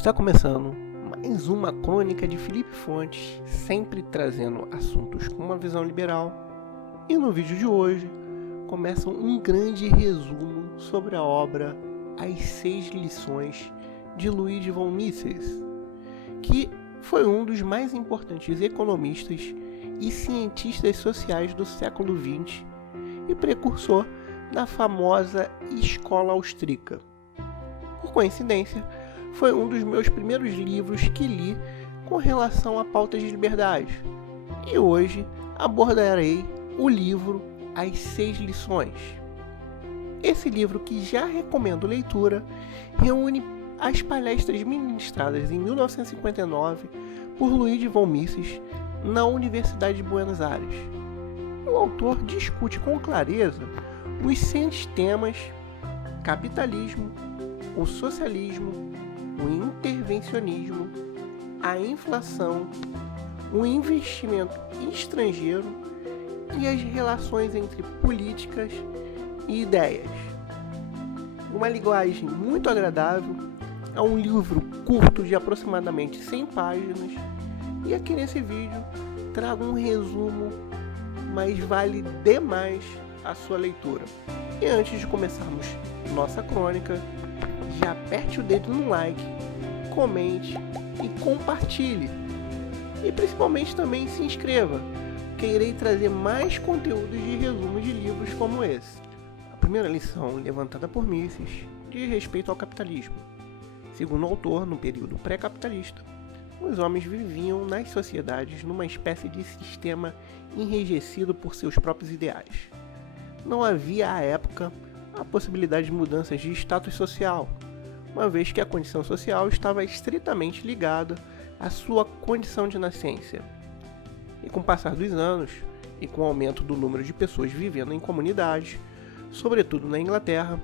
Está começando mais uma crônica de Felipe Fontes, sempre trazendo assuntos com uma visão liberal. E no vídeo de hoje, começa um grande resumo sobre a obra As 6 Lições de Ludwig von Mises, que foi um dos mais importantes economistas e cientistas sociais do século XX e precursor da famosa Escola Austríaca. Por coincidência, foi um dos meus primeiros livros que li com relação a pautas de liberdade. E hoje abordarei o livro As 6 Lições. Esse livro, que já recomendo leitura, reúne as palestras ministradas em 1959 por Ludwig von Mises na Universidade de Buenos Aires. O autor discute com clareza os 6 temas: capitalismo, o socialismo, o intervencionismo, a inflação, o investimento estrangeiro e as relações entre políticas e ideias. Uma linguagem muito agradável, é um livro curto de aproximadamente 100 páginas e aqui nesse vídeo trago um resumo, mas vale demais a sua leitura. E antes de começarmos nossa crônica, já aperte o dedo no like, comente e compartilhe. E principalmente também se inscreva, que irei trazer mais conteúdos de resumos de livros como esse. A primeira lição, levantada por Mises, diz respeito ao capitalismo. Segundo o autor, no período pré-capitalista, os homens viviam nas sociedades numa espécie de sistema enrijecido por seus próprios ideais. Não havia à época a possibilidade de mudanças de status social, uma vez que a condição social estava estritamente ligada à sua condição de nascença. E com o passar dos anos, e com o aumento do número de pessoas vivendo em comunidades, sobretudo na Inglaterra,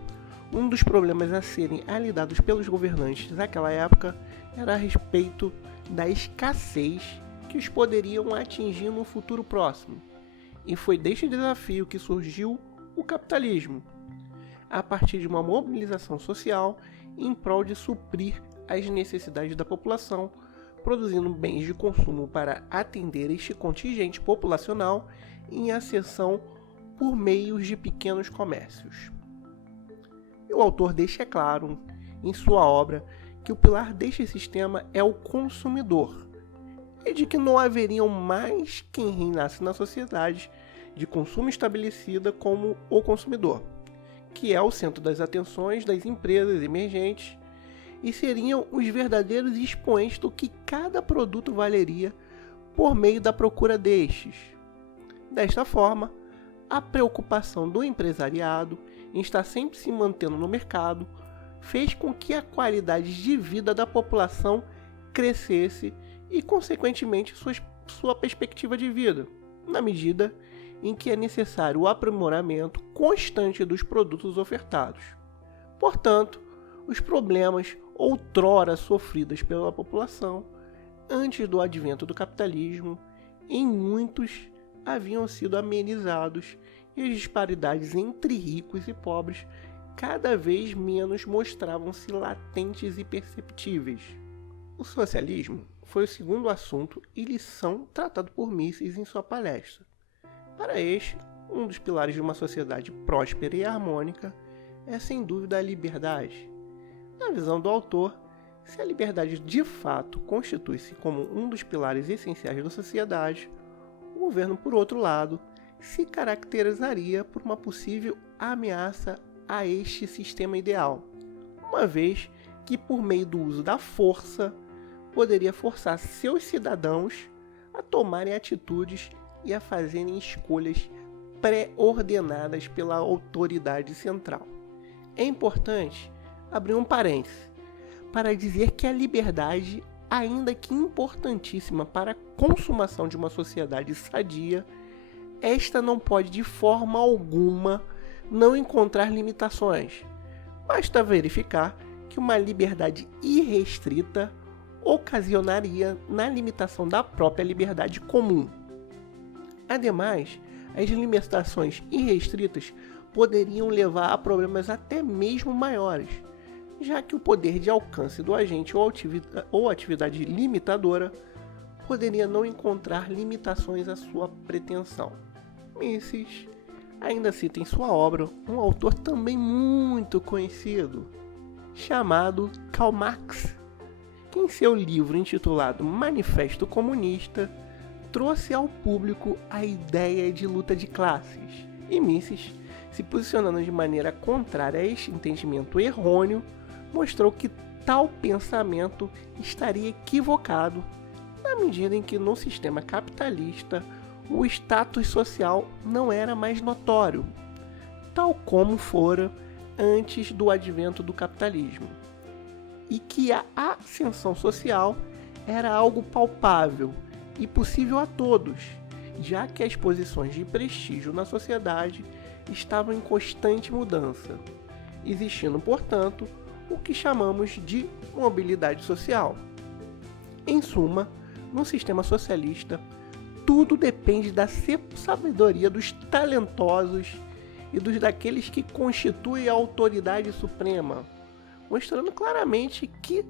um dos problemas a serem lidados pelos governantes daquela época era a respeito da escassez que os poderiam atingir no futuro próximo. E foi deste desafio que surgiu o capitalismo, a partir de uma mobilização social em prol de suprir as necessidades da população, produzindo bens de consumo para atender este contingente populacional em ascensão por meios de pequenos comércios. E o autor deixa claro em sua obra que o pilar deste sistema é o consumidor, e de que não haveriam mais quem reinasse na sociedade de consumo estabelecida como o consumidor, que é o centro das atenções das empresas emergentes e seriam os verdadeiros expoentes do que cada produto valeria por meio da procura destes. Desta forma, a preocupação do empresariado em estar sempre se mantendo no mercado fez com que a qualidade de vida da população crescesse e, consequentemente, sua perspectiva de vida, na medida em que é necessário o aprimoramento constante dos produtos ofertados. Portanto, os problemas outrora sofridos pela população antes do advento do capitalismo, em muitos haviam sido amenizados e as disparidades entre ricos e pobres cada vez menos mostravam-se latentes e perceptíveis. O socialismo foi o segundo assunto e lição tratado por Mises em sua palestra. Para este, um dos pilares de uma sociedade próspera e harmônica é sem dúvida a liberdade. Na visão do autor, se a liberdade de fato constitui-se como um dos pilares essenciais da sociedade, o governo, por outro lado, se caracterizaria por uma possível ameaça a este sistema ideal, uma vez que, por meio do uso da força, poderia forçar seus cidadãos a tomarem atitudes e a fazerem escolhas pré-ordenadas pela autoridade central. É importante abrir um parêntese para dizer que a liberdade, ainda que importantíssima para a consumação de uma sociedade sadia, esta não pode de forma alguma não encontrar limitações. Basta verificar que uma liberdade irrestrita ocasionaria na limitação da própria liberdade comum. Ademais, as limitações irrestritas poderiam levar a problemas até mesmo maiores, já que o poder de alcance do agente ou atividade limitadora poderia não encontrar limitações à sua pretensão. Mises ainda cita em sua obra um autor também muito conhecido, chamado Karl Marx, que em seu livro intitulado Manifesto Comunista trouxe ao público a ideia de luta de classes, e Mises, se posicionando de maneira contrária a este entendimento errôneo, mostrou que tal pensamento estaria equivocado na medida em que no sistema capitalista o status social não era mais notório, tal como fora antes do advento do capitalismo, e que a ascensão social era algo palpável e possível a todos, já que as posições de prestígio na sociedade estavam em constante mudança, existindo, portanto, o que chamamos de mobilidade social. Em suma, no sistema socialista, tudo depende da sabedoria dos talentosos e daqueles que constituem a autoridade suprema, mostrando claramente que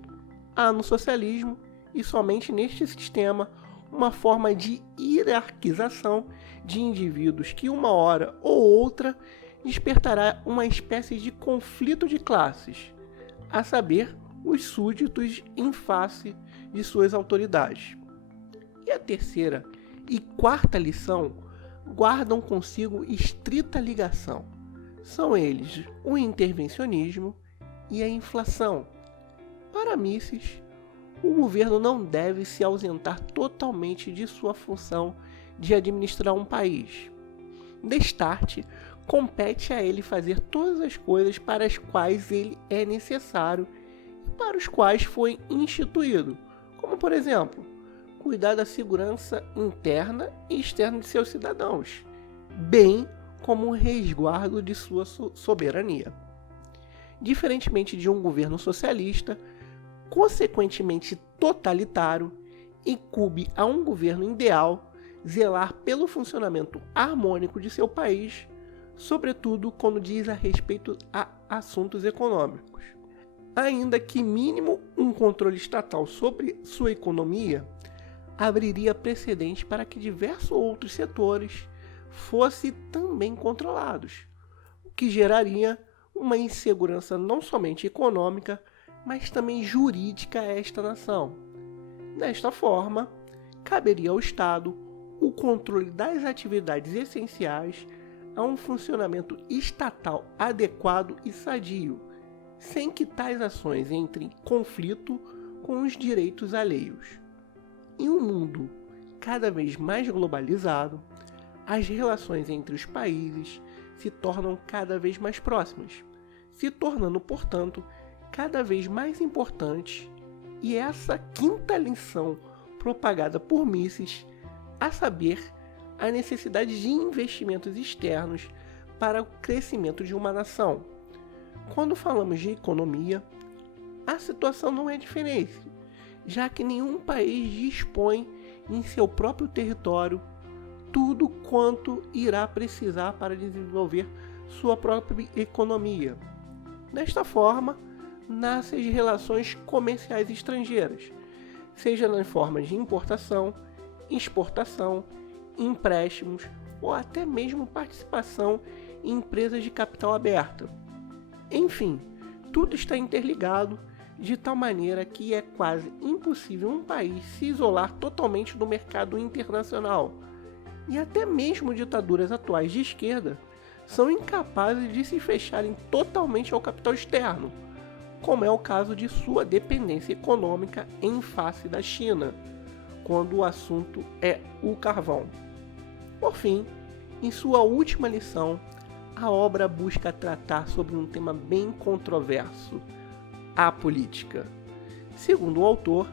há no socialismo, e somente neste sistema, uma forma de hierarquização de indivíduos que uma hora ou outra despertará uma espécie de conflito de classes, a saber, os súditos em face de suas autoridades. E a terceira e quarta lição guardam consigo estrita ligação. São eles o intervencionismo e a inflação. Para Mises, o governo não deve se ausentar totalmente de sua função de administrar um país. Destarte, compete a ele fazer todas as coisas para as quais ele é necessário e para os quais foi instituído, como, por exemplo, cuidar da segurança interna e externa de seus cidadãos, bem como o resguardo de sua soberania. Diferentemente de um governo socialista, consequentemente totalitário, incumbe a um governo ideal zelar pelo funcionamento harmônico de seu país, sobretudo quando diz a respeito a assuntos econômicos. Ainda que mínimo um controle estatal sobre sua economia abriria precedente para que diversos outros setores fossem também controlados, o que geraria uma insegurança não somente econômica, mas também jurídica a esta nação. Desta forma, caberia ao Estado o controle das atividades essenciais a um funcionamento estatal adequado e sadio, sem que tais ações entrem em conflito com os direitos alheios. Em um mundo cada vez mais globalizado, as relações entre os países se tornam cada vez mais próximas, se tornando, portanto, cada vez mais importantes, e essa quinta lição propagada por Mises, a saber, a necessidade de investimentos externos para o crescimento de uma nação. Quando falamos de economia, a situação não é diferente, já que nenhum país dispõe em seu próprio território tudo quanto irá precisar para desenvolver sua própria economia. Desta forma, nascem as relações comerciais estrangeiras, seja nas formas de importação, exportação, empréstimos ou até mesmo participação em empresas de capital aberta. Enfim, tudo está interligado de tal maneira que é quase impossível um país se isolar totalmente do mercado internacional, e até mesmo ditaduras atuais de esquerda são incapazes de se fecharem totalmente ao capital externo, como é o caso de sua dependência econômica em face da China, quando o assunto é o carvão. Por fim, em sua última lição, a obra busca tratar sobre um tema bem controverso: a política. Segundo o autor,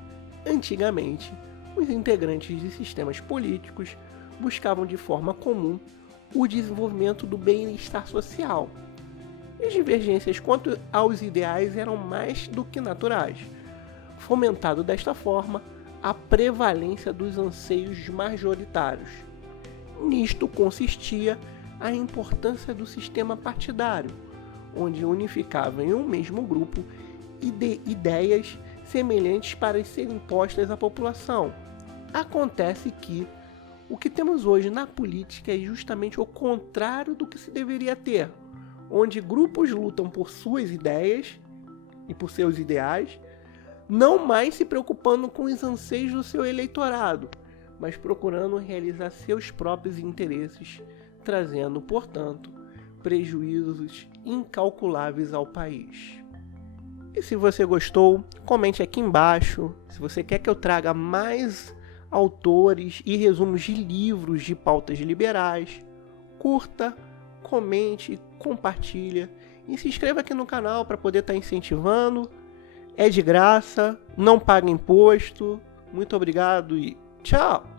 antigamente, os integrantes de sistemas políticos buscavam de forma comum o desenvolvimento do bem-estar social. As divergências quanto aos ideais eram mais do que naturais, fomentado desta forma a prevalência dos anseios majoritários. Nisto consistia a importância do sistema partidário, onde unificava em um mesmo grupo ideias semelhantes para serem impostas à população. Acontece que o que temos hoje na política é justamente o contrário do que se deveria ter, onde grupos lutam por suas ideias e por seus ideais, não mais se preocupando com os anseios do seu eleitorado, mas procurando realizar seus próprios interesses, trazendo, portanto, prejuízos incalculáveis ao país. E se você gostou, comente aqui embaixo. Se você quer que eu traga mais autores e resumos de livros de pautas liberais, curta, comente, compartilha e se inscreva aqui no canal para poder estar incentivando. É de graça, não paga imposto. Muito obrigado e tchau!